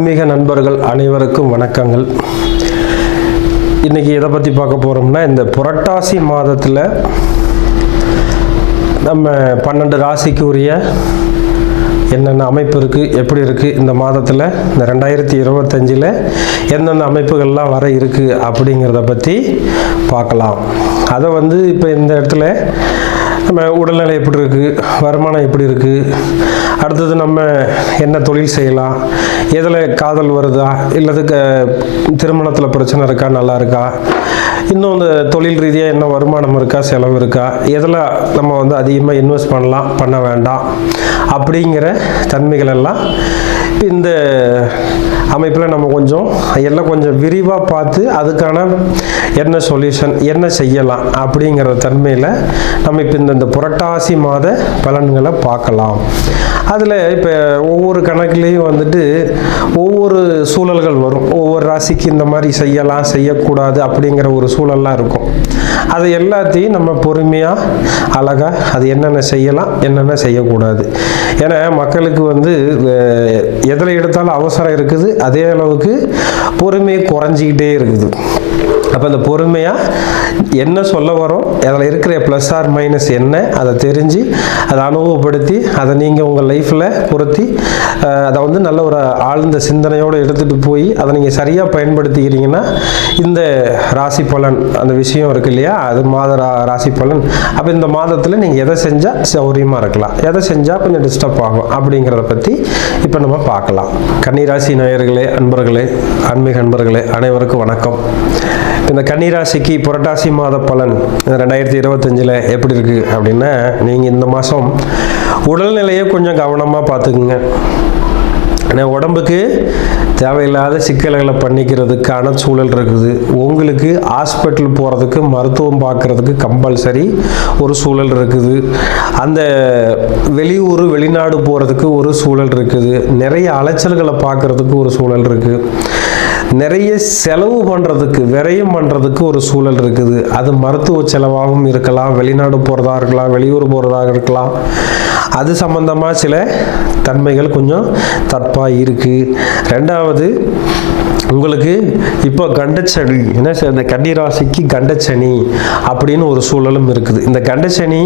ஆன்மீக நண்பர்கள் அனைவருக்கும் வணக்கங்கள். இன்றைக்கி எதை பற்றி பார்க்க போகிறோம்னா, இந்த புரட்டாசி மாதத்தில் நம்ம 12 ராசிக்கு உரிய என்னென்ன அமைப்பு இருக்குது, எப்படி இருக்குது, இந்த மாதத்தில் இந்த 2025 எந்தெந்த அமைப்புகள்லாம் வர இருக்குது அப்படிங்கிறத பற்றி பார்க்கலாம். அதை இப்போ இந்த இடத்துல நம்ம உடல்நிலை எப்படி இருக்குது, வருமானம் எப்படி இருக்குது, அடுத்தது நம்ம என்ன தொழில் செய்யலாம், எதில் காதல் வருதா, இல்லதுக்கு திருமணத்தில் பிரச்சனை இருக்கா, நல்லா இருக்கா, இன்னும் இந்த தொழில் ரீதியாக என்ன வருமானம் இருக்கா, செலவு இருக்கா, எதில் நம்ம அதிகமாக இன்வெஸ்ட் பண்ணலாம், பண்ண வேண்டாம் அப்படிங்கிற தன்மைகள் எல்லாம் இந்த அமைப்பில் நம்ம கொஞ்சம் விரிவாக பார்த்து அதுக்கான என்ன சொல்யூஷன், என்ன செய்யலாம் அப்படிங்கிற தன்மையில் நம்ம இப்போ இந்த புரட்டாசி மாத பலன்களை பார்க்கலாம். அதில் இப்போ ஒவ்வொரு கணக்குலேயும் ஒவ்வொரு சூழல்கள் வரும். ஒவ்வொரு ராசிக்கு இந்த மாதிரி செய்யலாம், செய்யக்கூடாது அப்படிங்கிற ஒரு சூழல்லாம் இருக்கும். அது எல்லாத்தையும் நம்ம பொறுமையாக அழகாக அது என்னென்ன செய்யலாம், என்னென்ன செய்யக்கூடாது. ஏன்னா மக்களுக்கு எதில் எடுத்தாலும் அவசரம் இருக்குது, அதே அளவுக்கு பொறுமையை குறைஞ்சிக்கிட்டே இருக்குது. அப்போ அந்த பொறுமையாக என்ன சொல்ல வரோம், அதில் இருக்கிற ப்ளஸ் ஆர் மைனஸ் என்ன, அதை தெரிஞ்சு அதை அனுபவப்படுத்தி அதை நீங்கள் உங்கள் லைஃப்பில் பொருத்தி அதை நல்ல ஒரு ஆழ்ந்த சிந்தனையோடு எடுத்துகிட்டு போய் அதை நீங்கள் சரியாக பயன்படுத்திக்கிறீங்கன்னா இந்த ராசி பலன் அந்த விஷயம் இருக்கு இல்லையா, அது மாத ராசி பலன். அப்போ இந்த மாதத்தில் நீங்கள் எதை செஞ்சால் சௌரியமாக இருக்கலாம், எதை செஞ்சால் கொஞ்சம் டிஸ்டர்ப் ஆகும் அப்படிங்கிறத பற்றி இப்போ நம்ம பார்க்கலாம். கன்னிராசி நேயர்களே, அன்பர்களே, ஆன்மீக அன்பர்களே அனைவருக்கும் வணக்கம். இந்த கன்னிராசிக்கு புரட்டாசி மாத பலன் 2025 எப்படி இருக்குது அப்படின்னா, நீங்கள் இந்த மாதம் உடல்நிலையை கொஞ்சம் கவனமாக பார்த்துக்குங்க. ஏன்னா உடம்புக்கு தேவையில்லாத சிக்கல்களை பண்ணிக்கிறதுக்கான சூழல் இருக்குது. உங்களுக்கு ஹாஸ்பிட்டல் போகிறதுக்கு, மருத்துவம் பார்க்குறதுக்கு கம்பல்சரி ஒரு சூழல் இருக்குது. அந்த வெளியூர் வெளிநாடு போகிறதுக்கு ஒரு சூழல் இருக்குது. நிறைய அலைச்சல்களை பார்க்குறதுக்கு ஒரு சூழல் இருக்குது. நிறைய செலவு பண்ணுறதுக்கு, விரயம் பண்ணுறதுக்கு ஒரு சூழல் இருக்குது. அது மருத்துவ செலவாகவும் இருக்கலாம், வெளிநாடு போகிறதா இருக்கலாம், வெளியூர் போகிறதாக இருக்கலாம். அது சம்பந்தமாக சில தன்மைகள் கொஞ்சம் தப்பாக இருக்குது. ரெண்டாவது, உங்களுக்கு இப்போ கண்டச்சனி, என்ன இந்த கன்னிராசிக்கு கண்டச்சனி அப்படின்னு ஒரு சூழலும் இருக்குது. இந்த கண்டச்சனி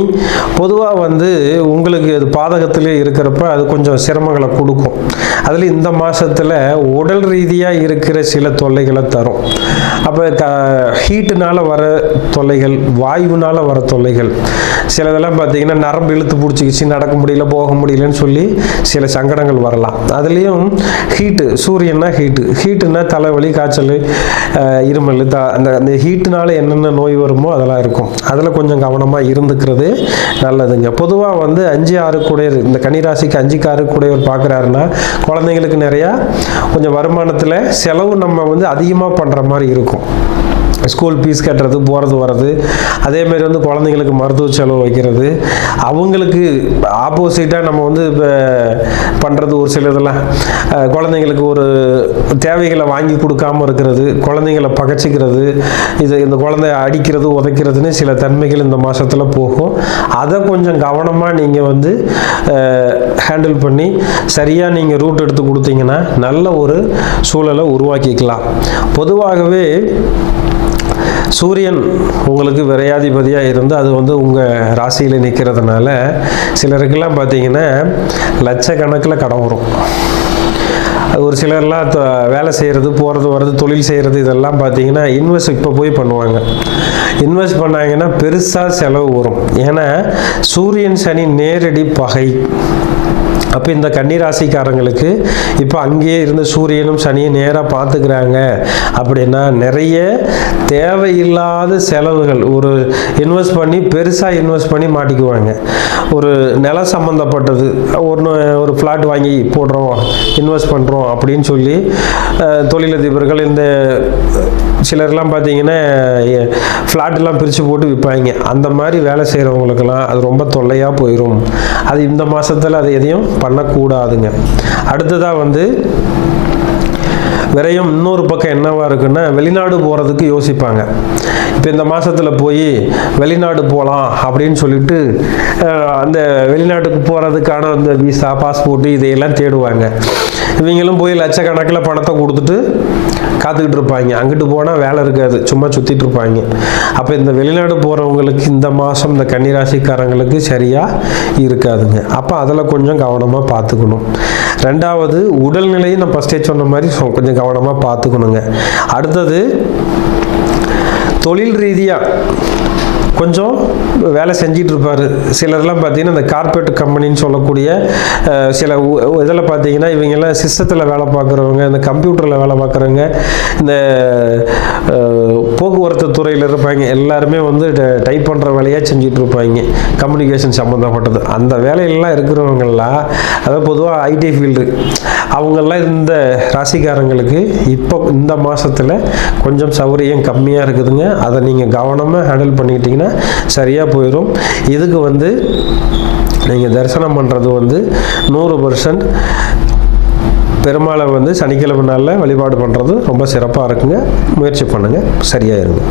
பொதுவாக உங்களுக்கு அது பாதகத்திலே இருக்கிறப்ப அது கொஞ்சம் சிரமங்களை கொடுக்கும். அதில் இந்த மாதத்தில் உடல் ரீதியாக இருக்கிற சில தொல்லைகளை தரும். அப்போ ஹீட்டுனால் வர தொல்லைகள், வாயுனால் வர தொல்லைகள், சிலதெல்லாம் பார்த்தீங்கன்னா நரம்பு இழுத்து பிடிச்சிக்கிச்சு, நடக்க முடியல, போக முடியலன்னு சொல்லி சில சங்கடங்கள் வரலாம். அதுலேயும் ஹீட்டு, சூரியன்னா ஹீட்டுன்னா தலைவலி, காய்ச்சல், இருமல், அந்த ஹீட்டுனால என்னென்ன நோய் வருமோ அதெல்லாம் இருக்கும். அதில் கொஞ்சம் கவனமாக இருந்துக்கிறது நல்லதுங்க. பொதுவாக 5-6 கூடையர், இந்த கன்னிராசிக்கு 5-6 கூடையவர் பார்க்குறாருன்னா குழந்தைங்களுக்கு நிறையா கொஞ்சம் வருமானத்தில் செலவு நம்ம அதிகமாக பண்ணுற மாதிரி இருக்கும். ஸ்கூல் ஃபீஸ் கட்டுறது, போகிறது வர்றது, அதேமாரி குழந்தைங்களுக்கு மருத்துவ செலவு வைக்கிறது. அவங்களுக்கு ஆப்போசிட்டாக நம்ம இப்போ பண்ணுறது ஒரு சில இதெல்லாம், குழந்தைங்களுக்கு ஒரு தேவைகளை வாங்கி கொடுக்காமல் இருக்கிறது, குழந்தைங்களை பகச்சிக்கிறது, இந்த குழந்தைய அடிக்கிறது, உதைக்கிறதுன்னு சில தன்மைகள் இந்த மாதத்தில் போகும். அதை கொஞ்சம் கவனமாக நீங்கள் ஹேண்டில் பண்ணி சரியாக நீங்கள் ரூட் எடுத்து கொடுத்தீங்கன்னா நல்ல ஒரு சூழலை உருவாக்கிக்கலாம். பொதுவாகவே சூரியன் உங்களுக்கு விரையாதிபதியாக இருந்து அது உங்கள் ராசியில் நிற்கிறதுனால சிலருக்கெல்லாம் பார்த்தீங்கன்னா லட்சக்கணக்கில் கடன் வரும். ஒரு சிலர்லாம் வேலை செய்கிறது, போகிறது வர்றது, தொழில் செய்கிறது, இதெல்லாம் பார்த்தீங்கன்னா இன்வெஸ்ட் இப்போ போய் பண்ணுவாங்க. இன்வெஸ்ட் பண்ணாங்கன்னா பெருசாக செலவு வரும். ஏன்னா சூரியன் சனி நேரடி பகை. அப்போ இந்த கன்னிராசிக்காரங்களுக்கு இப்போ அங்கேயே இருந்து சூரியனும் சனியும் நேராக பார்த்துக்கிறாங்க அப்படின்னா நிறைய தேவையில்லாத செலவுகள் ஒரு இன்வெஸ்ட் பண்ணி, பெருசாக இன்வெஸ்ட் பண்ணி மாட்டிக்குவாங்க. ஒரு நிலம் சம்மந்தப்பட்டது, ஒரு ஃப்ளாட் வாங்கி போடுறோம், இன்வெஸ்ட் பண்ணுறோம் அப்படின்னு சொல்லி தொழிலதிபர்கள், இந்த சிலர்லாம் பார்த்தீங்கன்னா ஃப்ளாட்டெல்லாம் பிரித்து போட்டு விற்பாங்க. அந்த மாதிரி வேலை செய்கிறவங்களுக்கெல்லாம் அது ரொம்ப தொல்லையாக போயிடும். அது இந்த மாதத்தில் அது எதையும் பண்ணக்கூடாதுங்க. அடுத்ததாக விரயம் இன்னொரு பக்கம் என்னவா இருக்குன்னா, வெளிநாடு போகிறதுக்கு யோசிப்பாங்க. இப்போ இந்த மாதத்தில் போய் வெளிநாடு போகலாம் அப்படின்னு சொல்லிட்டு அந்த வெளிநாட்டுக்கு போகிறதுக்கான அந்த விசா, பாஸ்போர்ட்டு இதையெல்லாம் தேடுவாங்க. இவங்களும் போய் லட்சக்கணக்கில் பணத்தை கொடுத்துட்டு காத்துக்கிட்டு இருப்பாங்க. அங்கிட்டு போனால் வேலை இருக்காது, சும்மா சுற்றிட்டு இருப்பாங்க. அப்போ இந்த வெளிநாடு போகிறவங்களுக்கு இந்த மாதம் இந்த கன்னிராசிக்காரங்களுக்கு சரியாக இருக்காதுங்க. அப்போ அதில் கொஞ்சம் கவனமாக பார்த்துக்கணும். ரெண்டாவது, உடல்நிலையை நான் ஃபஸ்ட்டே சொன்ன மாதிரி கொஞ்சம் கவனமாக பார்த்துக்கணுங்க. அடுத்தது, தொழில் ரீதியாக கொஞ்சம் வேலை செஞ்சிட்டு இருப்பார். சிலர்லாம் பார்த்தீங்கன்னா இந்த கார்பரேட் கம்பெனின்னு சொல்லக்கூடிய சில இதில் பார்த்தீங்கன்னா இவங்கெல்லாம் சிஸ்டத்தில் வேலை பார்க்குறவங்க, இந்த கம்ப்யூட்டரில் வேலை பார்க்குறவங்க, இந்த போக்குவரத்து துறையில் இருப்பாங்க. எல்லாருமே வந்து டைப் பண்ணுற வேலையாக செஞ்சுட்டு இருப்பாங்க, கம்யூனிகேஷன் சம்மந்தப்பட்டது. அந்த வேலையெல்லாம் இருக்கிறவங்கெல்லாம், அதாவது பொதுவாக ஐடி ஃபீல்டு, அவங்கெல்லாம் இந்த ராசிக்காரங்களுக்கு இப்போ இந்த மாதத்தில் கொஞ்சம் சௌகரியம் கம்மியாக இருக்குதுங்க. அதை நீங்கள் கவனமாக ஹேண்டில் பண்ணிக்கிட்டிங்கன்னா சரியாக போயிடும். இதுக்கு வந்து நீங்கள் தரிசனம் பண்ணுறது வந்து 100% பெருமாளை வந்து சனிக்கிழமை நாளில் வழிபாடு பண்ணுறது ரொம்ப சிறப்பாக இருக்குங்க. முயற்சி பண்ணுங்கள், சரியாக இருங்க.